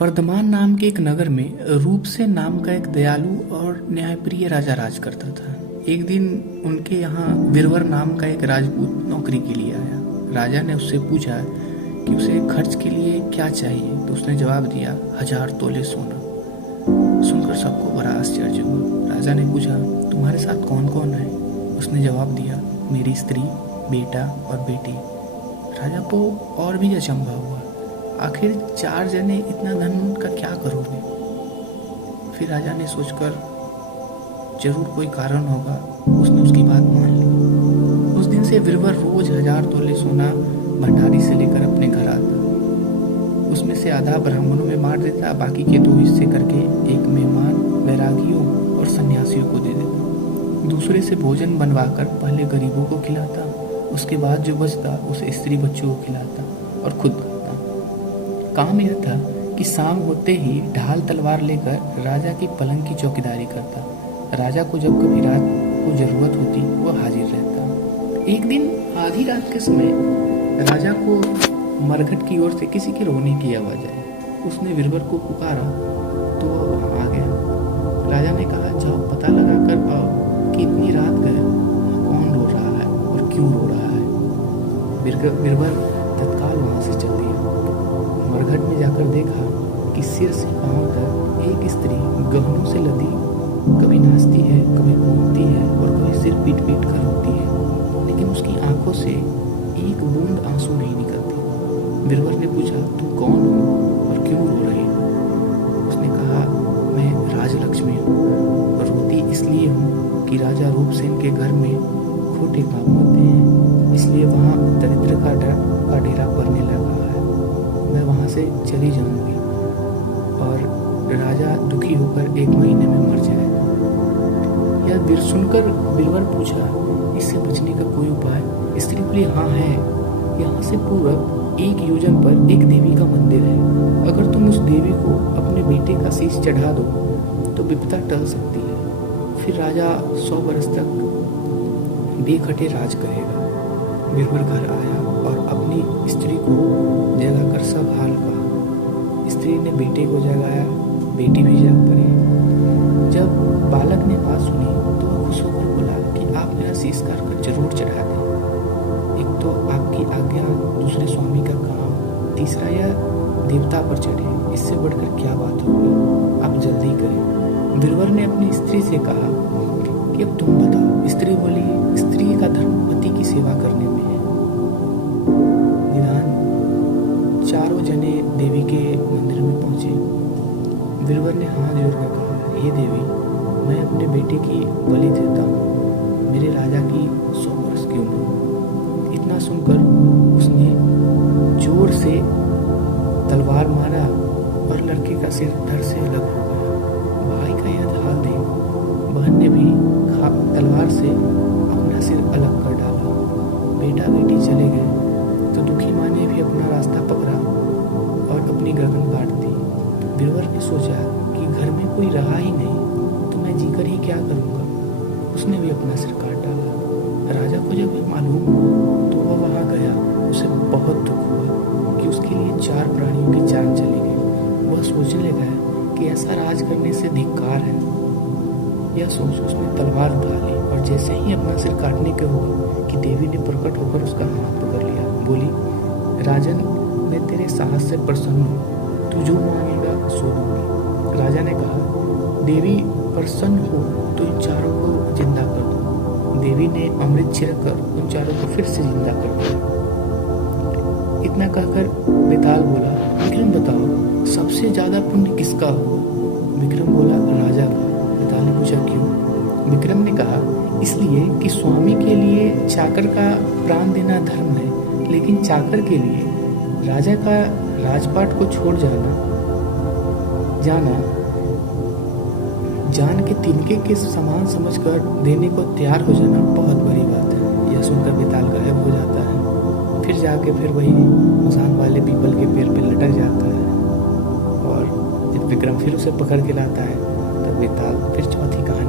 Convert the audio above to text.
वर्धमान नाम के एक नगर में रूपसेन नाम का एक दयालु और न्यायप्रिय राजा राज करता था। एक दिन उनके यहाँ वीरवर नाम का एक राजपूत नौकरी के लिए आया। राजा ने उससे पूछा कि उसे खर्च के लिए क्या चाहिए, तो उसने जवाब दिया 1000 तोले सोना। सुनकर सबको बड़ा आश्चर्य हुआ। राजा ने पूछा तुम्हारे साथ कौन कौन है? उसने जवाब दिया मेरी स्त्री, बेटा और बेटी। राजा को और भी अचंभा हुआ, आखिर 4 जने इतना धन का क्या करोगे? फिर राजा ने सोचकर जरूर कोई कारण होगा, उसने उसकी बात मान ली। उस दिन से वीरवर रोज 1000 तोले सोना भंडारी से लेकर अपने घर आता। उसमें से आधा ब्राह्मणों में बांट देता, बाकी के 2 हिस्से करके एक मेहमान, बैरागियों और सन्यासियों को दे देता। दूसरे से भोजन बनवाकर पहले गरीबों को खिलाता, उसके बाद जो बचता उसे स्त्री बच्चों को खिलाता और खुद खाता। काम यह था कि शाम होते ही ढाल तलवार लेकर राजा की पलंग की चौकीदारी करता। राजा को जब कभी रात को जरूरत होती वह हाजिर रहता। एक दिन आधी रात के समय राजा को मरघट की ओर से किसी के रोने की आवाज आई। उसने वीरवर को पुकारा तो वह वहां आ गया। राजा ने कहा जाओ पता लगा कर आओ कि इतनी रात गए कौन रो रहा है और क्यों रो रहा है। वीरवर तत्काल वहां से चल दिया। मरघट में जाकर देखा कि सिर से पांव तक एक स्त्री गहनों से लदी कभी नाचती है, कभी कूदती है और कभी सिर पीट पीट कर रोती है, लेकिन उसकी आंखों से एक बूंद आंसू नहीं निकलती। वीरवर ने पूछा तुम कौन हो और क्यों रो रही हो? उसने कहा मैं राजलक्ष्मी हूँ और रोती इसलिए हूँ कि राजा रूपसेन के घर में खोटे काम होते हैं, इसलिए वहाँ दरिद्र का डेरा पड़ने लगा है। मैं वहाँ से चली जाऊंगी और राजा दुखी होकर 1 महीने में मर जाएगा। यह सुनकर वीरवर पूछा इससे बचने का कोई उपाय? स्त्री बोली हाँ है, यहाँ से पूरब 1 योजन पर एक देवी का मंदिर है। अगर तुम उस देवी को अपने बेटे का शीश चढ़ा दो तो विपदा टल सकती है, फिर राजा 100 बरस तक बेखटे राज करेगा। वीरवर घर आया और अपनी स्त्री को जगाकर सब हाल कहा। स्त्री ने बेटे को जगाया, बेटी भी जग पड़ी। जब बालक ने बात सुनी तो वह खुश होकर बोला कि आप मेरा शीश काटकर जरूर चढ़ा दें। एक तो आपकी आज्ञा, दूसरे स्वामी का काम, तीसरा यह देवता पर चढ़े, इससे बढ़कर क्या बात होगी? आप जल्दी करें। वीरवर ने अपनी स्त्री से कहा कि अब तुम बताओ। स्त्री बोली स्त्री का धर्म पति की सेवा करने में है। निदान 4 जने देवी के मंदिर में पहुंचे। वीरवर ने हाथ जोड़कर कहा हे देवी, मैं अपने बेटे की बलि देता हूँ, मेरे राजा की 100 वर्ष की उम्र। इतना सुनकर उसने जोर से तलवार मारा और लड़के का सिर धड़ से अलग हो गया। भाई का यह हाल देख बहन ने भी तलवार से अपना सिर अलग कर डाला। बेटा बेटी चले गए तो दुखी माँ ने भी अपना रास्ता पकड़ा और अपनी गर्दन काट दी। वीरवर ने सोचा कि घर में कोई रहा ही नहीं तो मैं जीकर ही क्या करूँगा। उसने भी अपना सिर काट डाला। राजा को जब मालूम हुआ तो वह वहाँ गया। उसे बहुत दुख हुआ कि उसके लिए 4 प्राणियों की जान चली गई। वह सोचने लगा कि ऐसा राज करने से धिक्कार है। यह सोच उसने तलवार उठा ली और जैसे ही अपना सिर काटने के हुआ कि देवी ने प्रकट होकर उसका हाथ पकड़ लिया। बोली राजन, मैं तेरे साहस से प्रसन्न हूँ, तू जो मांगेगा सो दूंगी। राजा ने कहा देवी प्रसन्न हो तो इन 4 को जिंदा कर दो। देवी ने अमृत छिड़कर उन 4 को फिर से जिंदा कर दिया। इतना कहकर बेताल बोला विक्रम बताओ सबसे ज्यादा पुण्य किसका हुआ? विक्रम बोला राजा का। बेताल ने पूछा क्यों? विक्रम ने कहा इसलिए कि स्वामी के लिए चाकर का प्राण देना धर्म है, लेकिन चाकर के लिए राजा का राजपाट को छोड़ जाना जान के तिनके के समान समझकर देने को तैयार हो जाना बहुत बड़ी बात है। यह सुनकर बेताल गायब हो जाता है। फिर जाके फिर वही मसान वाले पीपल के पेड़ पे लटक जाता है और जब विक्रम फिर उसे पकड़ के लाता है तब बेताल फिर चौथी कहानी